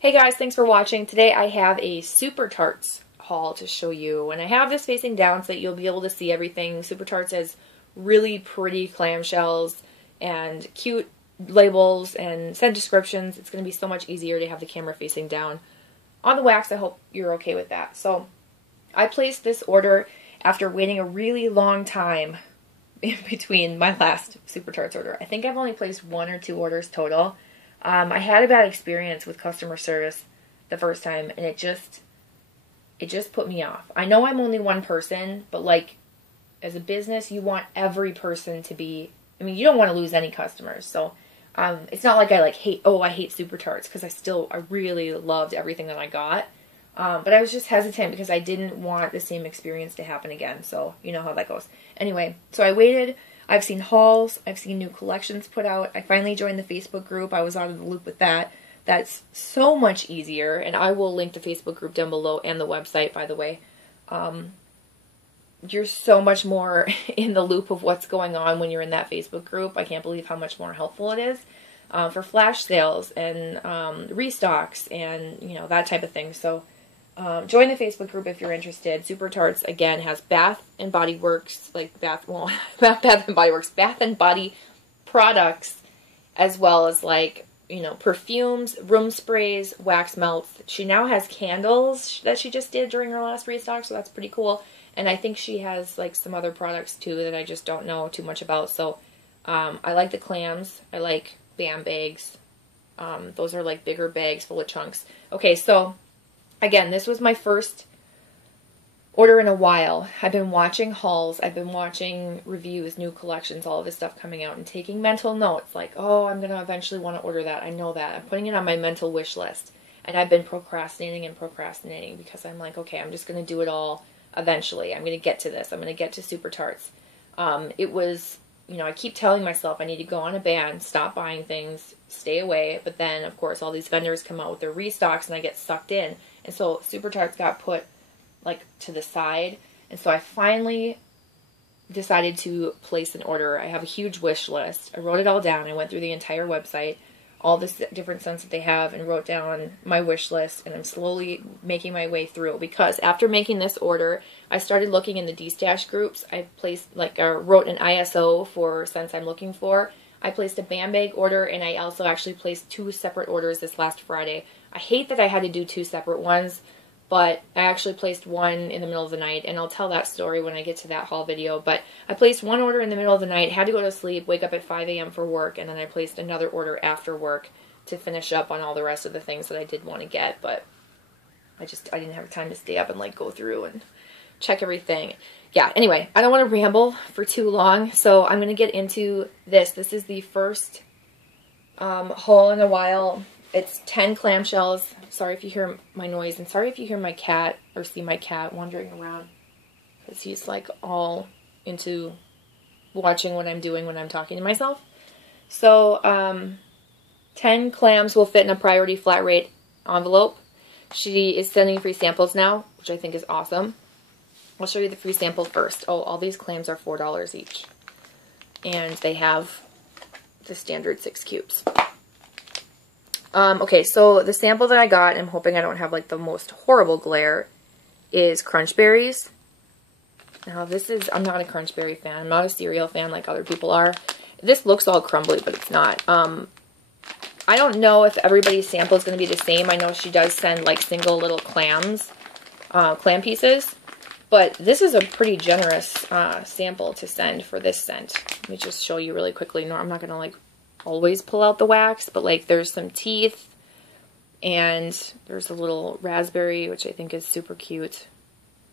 Hey guys, thanks for watching. Today I have a Super Tarts haul to show you, and I have this facing down so that you'll be able to see everything. Super Tarts has really pretty clamshells and cute labels and scent descriptions. It's going to be so much easier to have the camera facing down. On the wax, I hope you're okay with that. So I placed this order after waiting a really long time in between my last Super Tarts order. I think I've only placed 1 or 2 orders total. I had a bad experience with customer service the first time, and it just put me off. I know I'm only one person, but like as a business, you want every person to be, I mean, you don't want to lose any customers. So it's not like I hate Super Tarts, because I really loved everything that I got. But I was just hesitant because I didn't want the same experience to happen again. So you know how that goes. Anyway, so I waited. I've seen hauls. I've seen new collections put out. I finally joined the Facebook group. I was out of the loop with that. That's so much easier. And I will link the Facebook group down below and the website, by the way. You're so much more in the loop of what's going on when you're in that Facebook group. I can't believe how much more helpful it is for flash sales and restocks and, you know, that type of thing. So join the Facebook group if you're interested. Super Tarts, again, has Bath and Body Works, Bath and Body products, as well as, like, you know, perfumes, room sprays, wax melts. She now has candles that she just did during her last restock, so that's pretty cool. And I think she has, like, some other products, too, that I just don't know too much about. So I like the clams. I like BAM bags. Those are, like, bigger bags full of chunks. Okay, so again, this was my first order in a while. I've been watching hauls. I've been watching reviews, new collections, all of this stuff coming out, and taking mental notes. Like, oh, I'm going to eventually want to order that. I know that. I'm putting it on my mental wish list. And I've been procrastinating because I'm like, okay, I'm just going to do it all eventually. I'm going to get to this. I'm going to get to Super Tarts. It was, you know, I keep telling myself I need to go on a ban, stop buying things, stay away. But then, of course, all these vendors come out with their restocks, and I get sucked in. And so Super Tarts got put, like, to the side. And so I finally decided to place an order. I have a huge wish list. I wrote it all down. I went through the entire website, all the different scents that they have, and wrote down my wish list. And I'm slowly making my way through, because after making this order, I started looking in the DESTASH groups. I placed, wrote an ISO for scents I'm looking for. I placed a BAM bag order, and I also actually placed 2 separate orders this last Friday. I hate that I had to do 2 separate ones, but I actually placed one in the middle of the night, and I'll tell that story when I get to that haul video. But I placed one order in the middle of the night, had to go to sleep, wake up at 5 a.m. for work, and then I placed another order after work to finish up on all the rest of the things that I did want to get, but I didn't have time to stay up and, like, go through and check everything. Yeah, anyway, I don't want to ramble for too long, so I'm going to get into this. This is the first haul in a while. It's 10 clamshells. Sorry if you hear my noise, and sorry if you hear my cat or see my cat wandering around, because he's, like, all into watching what I'm doing when I'm talking to myself. So 10 clams will fit in a priority flat rate envelope. She is sending free samples now, which I think is awesome. I'll show you the free sample first. Oh, all these clams are $4 each. And they have the standard 6 cubes. Okay, so the sample that I got, I'm hoping I don't have, like, the most horrible glare, is crunch berries. Now, I'm not a crunch berry fan. I'm not a cereal fan like other people are. This looks all crumbly, but it's not. I don't know if everybody's sample is going to be the same. I know she does send, like, single little clams, clam pieces. But this is a pretty generous sample to send for this scent. Let me just show you really quickly. No, I'm not going to, like, always pull out the wax, but, like, there's some teeth, and there's a little raspberry, which I think is super cute.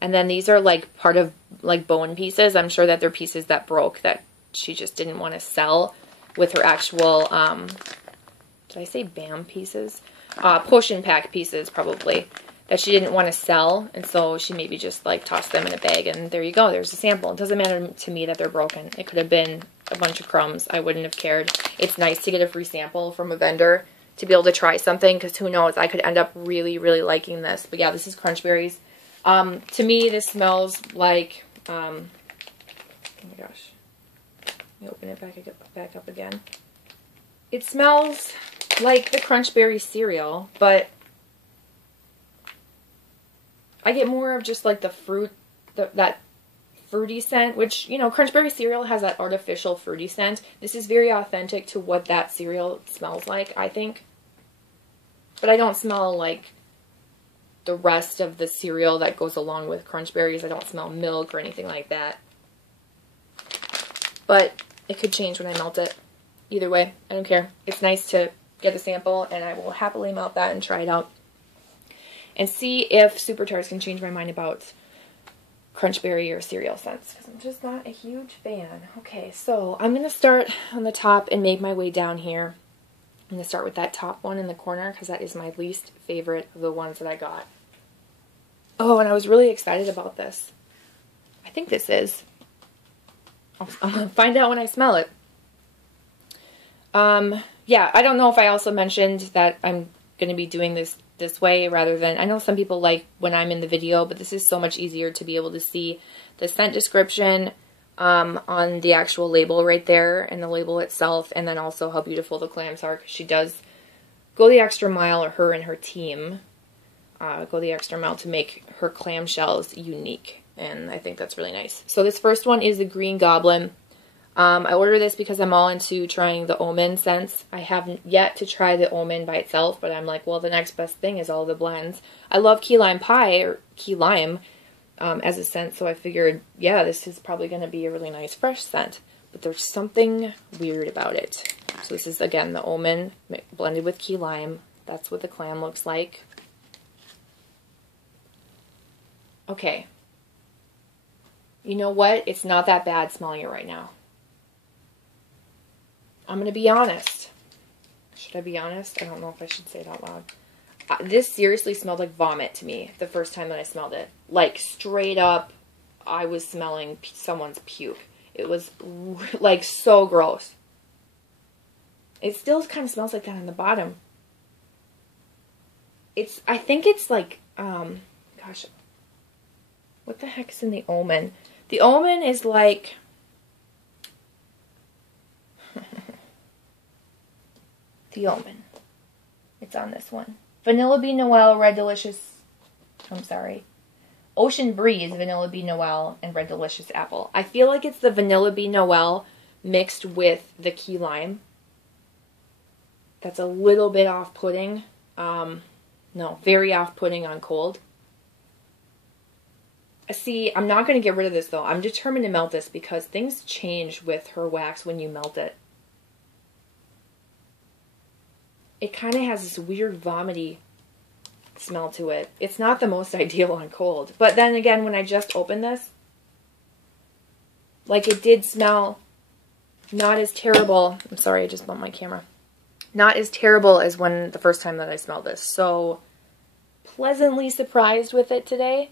And then these are, like, part of, like, bone pieces. I'm sure that they're pieces that broke that she just didn't want to sell with her actual, did I say BAM pieces? Potion pack pieces, probably, that she didn't want to sell, and so she maybe just, like, tossed them in a bag, and there you go, there's a sample. It doesn't matter to me that they're broken. It could have been a bunch of crumbs. I wouldn't have cared. It's nice to get a free sample from a vendor to be able to try something, because who knows, I could end up really, really liking this. But yeah, this is crunch berries. To me, this smells like, oh my gosh, let me open it back up again. It smells like the crunch berry cereal, but I get more of just like the fruit, that fruity scent, which, you know, Crunchberry cereal has that artificial fruity scent. This is very authentic to what that cereal smells like, I think. But I don't smell like the rest of the cereal that goes along with Crunch Berries. I don't smell milk or anything like that. But it could change when I melt it. Either way, I don't care. It's nice to get a sample, and I will happily melt that and try it out. And see if Super Tarts can change my mind about Crunch Berry or cereal scents, because I'm just not a huge fan. Okay, so I'm going to start on the top and make my way down here. I'm going to start with that top one in the corner, because that is my least favorite of the ones that I got. Oh, and I was really excited about this. I think this is. I'm going to find out when I smell it. Yeah, I don't know if I also mentioned that I'm going to be doing this way rather than, I know some people like when I'm in the video, but this is so much easier to be able to see the scent description on the actual label right there, and the label itself, and then also how beautiful the clams are, because she does go the extra mile, or her and her team go the extra mile to make her clamshells unique, and I think that's really nice. So this first one is the Green Goblin. I ordered this because I'm all into trying the almond scents. I haven't yet to try the almond by itself, but I'm like, well, the next best thing is all the blends. I love key lime pie, or key lime, as a scent, so I figured, yeah, this is probably going to be a really nice fresh scent. But there's something weird about it. So this is, again, the almond blended with key lime. That's what the clam looks like. Okay. You know what? It's not that bad smelling it right now. I'm going to be honest. Should I be honest? I don't know if I should say it out loud. This seriously smelled like vomit to me the first time that I smelled it. Like, straight up, I was smelling someone's puke. It was, like, so gross. It still kind of smells like that on the bottom. I think it's like, gosh, what the heck is in the almond? The almond is like, the almond. It's on this one. Vanilla Bean Noel, Red Delicious, I'm sorry. Ocean Breeze, Vanilla Bean Noel, and Red Delicious Apple. I feel like it's the Vanilla Bean Noel mixed with the key lime. That's a little bit off-putting. No, very off-putting on cold. See, I'm not going to get rid of this, though. I'm determined to melt this because things change with her wax when you melt it. It kind of has this weird vomity smell to it. It's not the most ideal on cold. But then again, when I just opened this, like, it did smell not as terrible. I'm sorry, I just bumped my camera. Not as terrible as when the first time that I smelled this. So, pleasantly surprised with it today.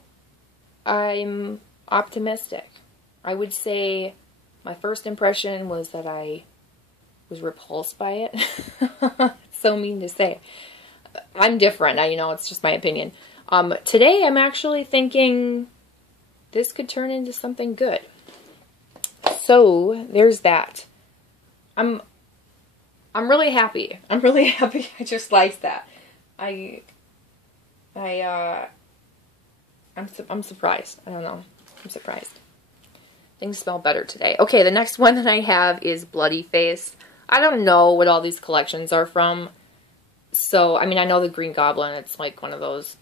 I'm optimistic. I would say my first impression was that I was repulsed by it. So mean to say. I'm different. You know, it's just my opinion. Today I'm actually thinking this could turn into something good. So there's that. I'm really happy. I'm really happy I just liked that. I'm surprised. I don't know. I'm surprised. Things smell better today. Okay, the next one that I have is Bloody Face. I don't know what all these collections are from. So, I mean, I know the Green Goblin. It's like one of those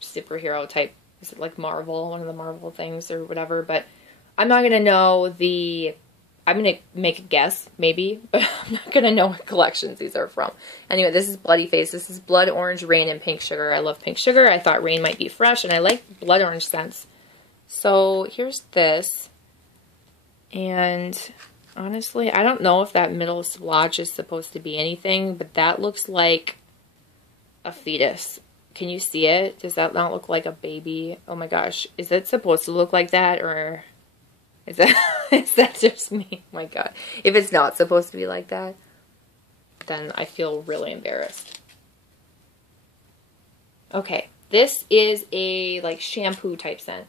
superhero type, is it like Marvel? One of the Marvel things or whatever. But I'm not going to know I'm going to make a guess, maybe. But I'm not going to know what collections these are from. Anyway, this is Bloody Face. This is Blood Orange, Rain, and Pink Sugar. I love Pink Sugar. I thought Rain might be fresh. And I like Blood Orange scents. So, here's this. And honestly, I don't know if that middle swatch is supposed to be anything, but that looks like a fetus. Can you see it? Does that not look like a baby? Oh my gosh. Is it supposed to look like that, or is that just me? Oh my god. If it's not supposed to be like that, then I feel really embarrassed. Okay. This is a like shampoo type scent.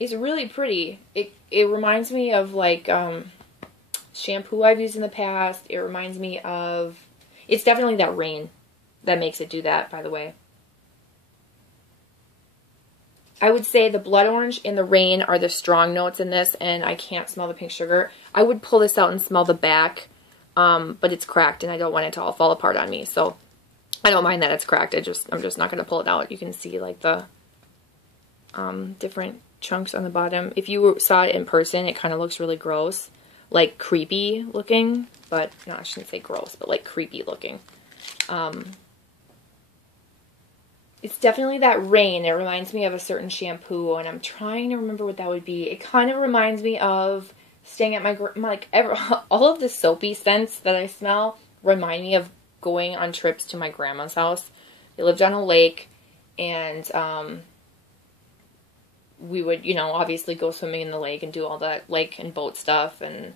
It's really pretty. It reminds me of like shampoo I've used in the past. It reminds me of, it's definitely that rain that makes it do that, by the way. I would say the blood orange and the rain are the strong notes in this, and I can't smell the pink sugar. I would pull this out and smell the back, but it's cracked, and I don't want it to all fall apart on me, so I don't mind that it's cracked. I'm just not going to pull it out. You can see like the different chunks on the bottom. If you saw it in person, it kind of looks really gross, like creepy looking, but no, I shouldn't say gross, but like creepy looking. It's definitely that rain. It reminds me of a certain shampoo, and I'm trying to remember what that would be. It kind of reminds me of staying at all of the soapy scents that I smell remind me of going on trips to my grandma's house. They lived on a lake, and we would, you know, obviously go swimming in the lake and do all that lake and boat stuff, and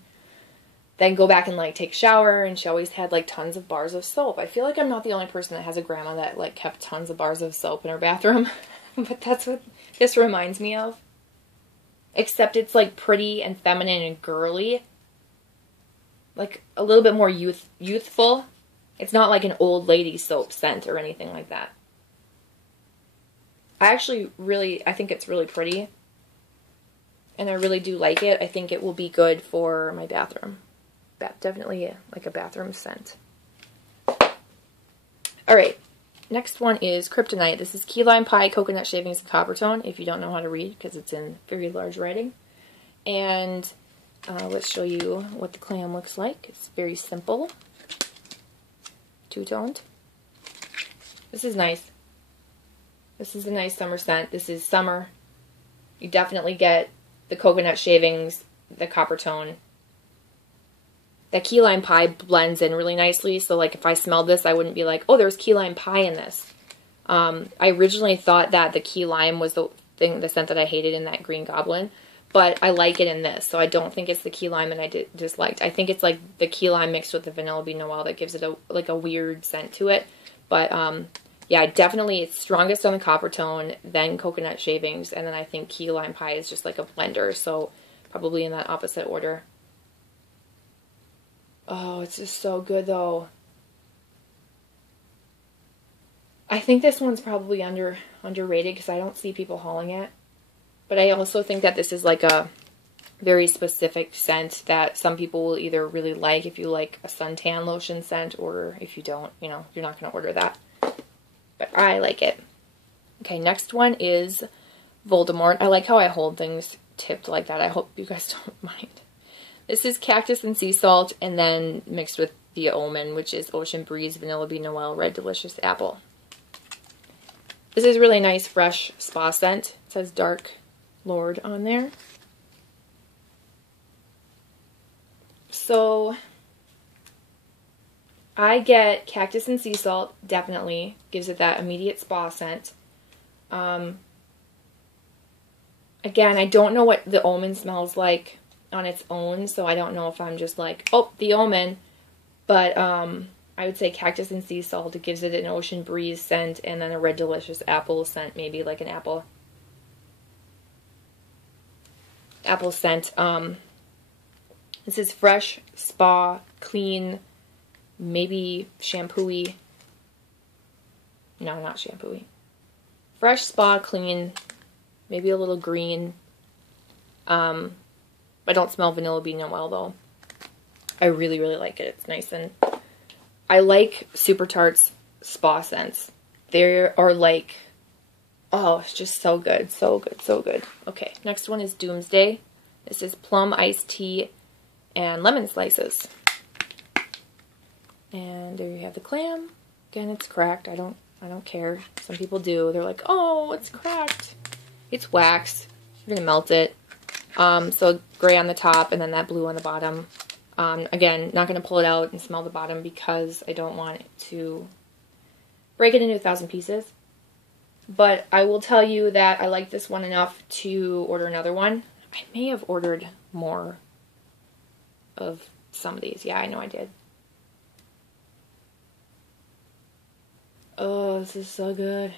then go back and like take a shower, and she always had like tons of bars of soap. I feel like I'm not the only person that has a grandma that like kept tons of bars of soap in her bathroom, but that's what this reminds me of. Except it's like pretty and feminine and girly, like a little bit more youthful. It's not like an old lady soap scent or anything like that. I think it's really pretty, and I really do like it. I think it will be good for my bathroom. Definitely like a bathroom scent. Alright, next one is Kryptonite. This is Key Lime Pie, Coconut Shavings, and Coppertone, if you don't know how to read, because it's in very large writing. And let's show you what the clam looks like. It's very simple. Two-toned. This is nice. This is a nice summer scent. This is summer. You definitely get the coconut shavings, the Coppertone. That key lime pie blends in really nicely, so like if I smelled this, I wouldn't be like, oh, there's key lime pie in this. I originally thought that the key lime was the scent that I hated in that Green Goblin, but I like it in this, so I don't think it's the key lime that I disliked. I think it's like the key lime mixed with the Vanilla Bean Noel that gives it a weird scent to it. But yeah, definitely it's strongest on the Coppertone, then coconut shavings, and then I think key lime pie is just like a blender, so probably in that opposite order. Oh, it's just so good, though. I think this one's probably underrated because I don't see people hauling it. But I also think that this is like a very specific scent that some people will either really like if you like a suntan lotion scent, or if you don't, you know, you're not going to order that. But I like it. Okay, next one is Voldemort. I like how I hold things tipped like that. I hope you guys don't mind. This is Cactus and Sea Salt, and then mixed with the Omen, which is Ocean Breeze, Vanilla Bean Noel, Red Delicious Apple. This is really nice, fresh spa scent. It says Dark Lord on there. So, I get Cactus and Sea Salt, definitely. Gives it that immediate spa scent. Again, I don't know what the Omen smells like on its own, so I don't know if I'm just like, oh, the Omen, but I would say Cactus and Sea Salt. It gives it an Ocean Breeze scent, and then a Red Delicious Apple scent, maybe like an apple scent. This is fresh, spa, clean, maybe shampoo-y. No, not shampoo-y. Fresh, spa, clean, maybe a little green. I don't smell Vanilla Bean Noel, though. I really, really like it. It's nice, and I like Super Tarts spa scents. They are like, oh, it's just so good, so good, so good. Okay, next one is Doomsday. This is plum iced tea and lemon slices. And there you have the clam. Again, it's cracked. I don't care. Some people do. They're like, oh, it's cracked. It's wax. You're gonna melt it. So gray on the top and then that blue on the bottom. Again, not going to pull it out and smell the bottom because I don't want it to break it into 1,000 pieces. But I will tell you that I like this one enough to order another one. I may have ordered more of some of these. Yeah, I know I did. Oh, this is so good.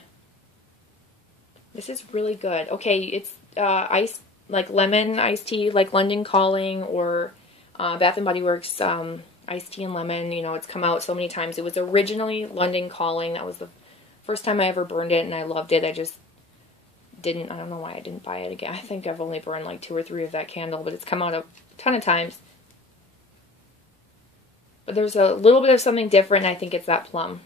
This is really good. Okay, it's iced, like lemon iced tea, like London Calling or Bath & Body Works iced tea and lemon. You know, it's come out so many times. It was originally London Calling. That was the first time I ever burned it, and I loved it. I just didn't. I don't know why I didn't buy it again. I think I've only burned like 2 or 3 of that candle, but it's come out a ton of times. But there's a little bit of something different, and I think it's that plum.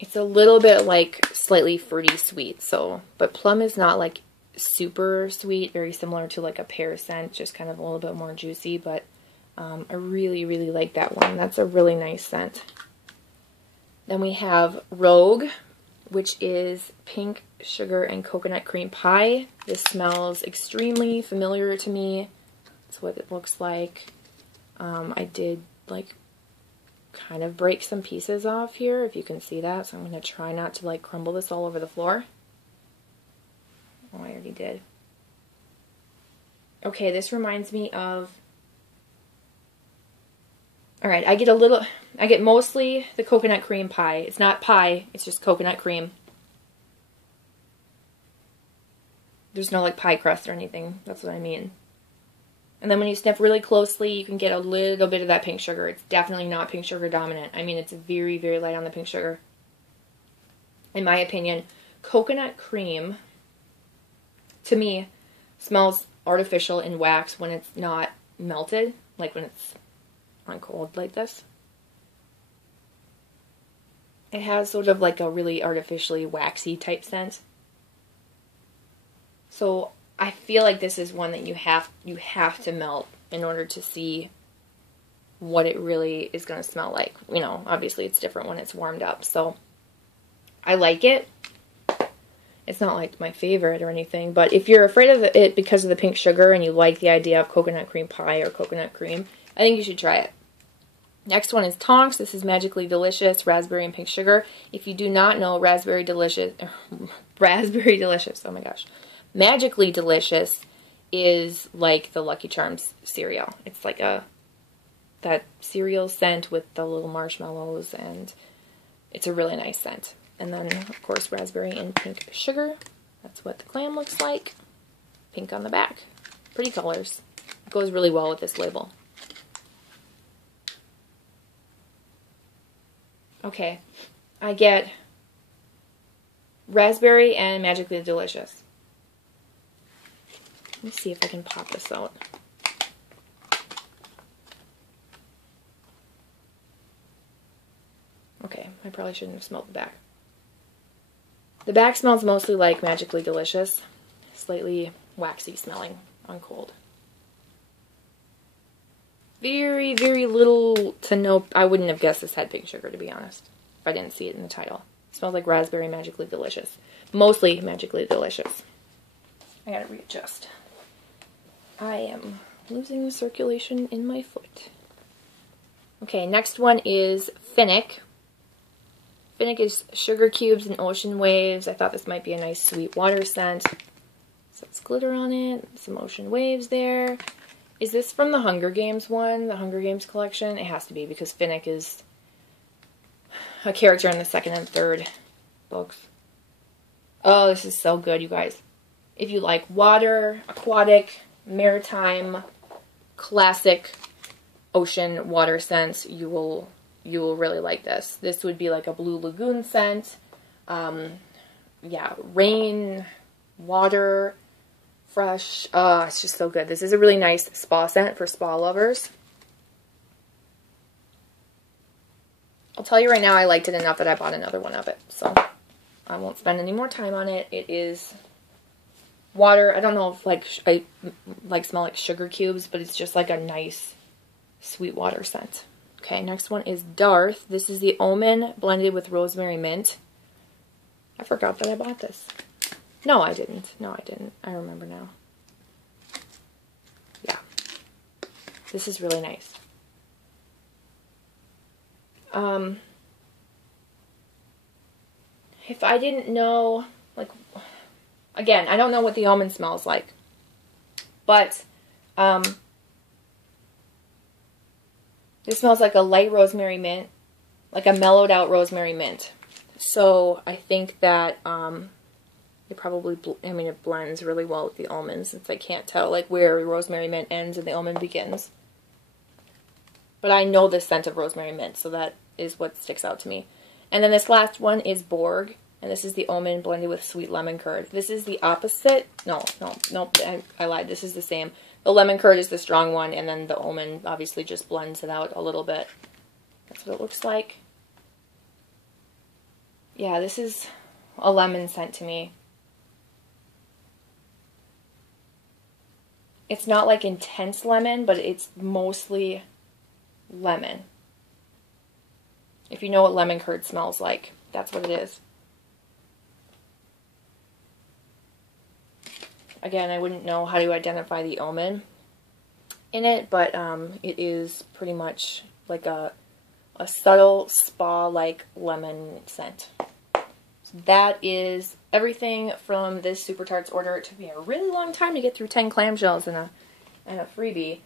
It's a little bit like slightly fruity sweet, so, but plum is not like super sweet, very similar to like a pear scent, just kind of a little bit more juicy, but I really, really like that one. That's a really nice scent. Then we have Rogue, which is pink sugar and coconut cream pie. This smells extremely familiar to me. That's what it looks like. I did like kind of break some pieces off here, if you can see that, so I'm going to try not to like crumble this all over the floor. Oh, I already did. Okay, this reminds me of... Alright, I get mostly the coconut cream pie. It's not pie, it's just coconut cream. There's no like pie crust or anything, that's what I mean. And then when you sniff really closely, you can get a little bit of that pink sugar. It's definitely not pink sugar dominant. I mean, it's very, very light on the pink sugar. In my opinion, coconut cream, to me, smells artificial in wax when it's not melted, like when it's on cold like this. It has sort of like a really artificially waxy type scent. So I feel like this is one that you have to melt in order to see what it really is going to smell like. You know, obviously it's different when it's warmed up. So I like it. It's not like my favorite or anything, but if you're afraid of it because of the pink sugar and you like the idea of coconut cream pie or coconut cream, I think you should try it. Next one is Tonks. This is Magically Delicious, raspberry and pink sugar. If you do not know, raspberry delicious, oh my gosh, Magically Delicious is like the Lucky Charms cereal. It's like that cereal scent with the little marshmallows, and it's a really nice scent. And then, of course, raspberry and pink sugar. That's what the clam looks like. Pink on the back. Pretty colors. It goes really well with this label. Okay, I get raspberry and Magically Delicious. Let me see if I can pop this out. Okay, I probably shouldn't have smelled the back. The back smells mostly like Magically Delicious, slightly waxy smelling on cold. Very, very little to no, I wouldn't have guessed this had pink sugar, to be honest, if I didn't see it in the title. It smells like raspberry Magically Delicious. Mostly Magically Delicious. I gotta readjust. I am losing the circulation in my foot. Okay, next one is Finnick. Finnick is sugar cubes and ocean waves. I thought this might be a nice sweet water scent. So it's glitter on it, some ocean waves there. Is this from the Hunger Games one, the Hunger Games collection? It has to be, because Finnick is a character in the 2nd and 3rd books. Oh, this is so good, you guys. If you like water, aquatic, maritime, classic ocean water scents, you will really like this. This would be like a Blue Lagoon scent. Yeah, rain, water, fresh. It's just so good. This is a really nice spa scent for spa lovers. I'll tell you right now, I liked it enough that I bought another one of it. So I won't spend any more time on it. It is water. I don't know if I smell like sugar cubes, but it's just like a nice sweet water scent. Okay, next one is Darth. This is the Omen blended with rosemary mint. I forgot that I bought this. No, I didn't. No, I didn't. I remember now. Yeah. This is really nice. If I didn't know, like, again, I don't know what the Omen smells like. But, this smells like a light rosemary mint, like a mellowed out rosemary mint. So I think that it probably, it blends really well with the almonds, since I can't tell like where rosemary mint ends and the almond begins. But I know the scent of rosemary mint, so that is what sticks out to me. And then this last one is Borg, and this is the almond blended with sweet lemon curd. This is the opposite. Nope, I lied. This is the same. The lemon curd is the strong one, and then the almond obviously just blends it out a little bit. That's what it looks like. Yeah, this is a lemon scent to me. It's not like intense lemon, but it's mostly lemon. If you know what lemon curd smells like, that's what it is. Again, I wouldn't know how to identify the almond in it, but it is pretty much like a subtle spa-like lemon scent. So that is everything from this Super Tarts order. It took me a really long time to get through 10 clamshells and a freebie.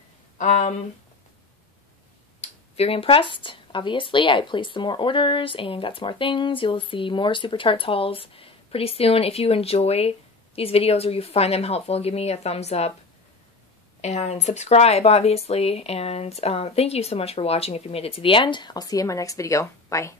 If you're impressed, obviously, I placed some more orders and got some more things. You'll see more Super Tarts hauls pretty soon. If you enjoy these videos or you find them helpful, give me a thumbs up and subscribe, obviously. And thank you so much for watching if you made it to the end. I'll see you in my next video. Bye.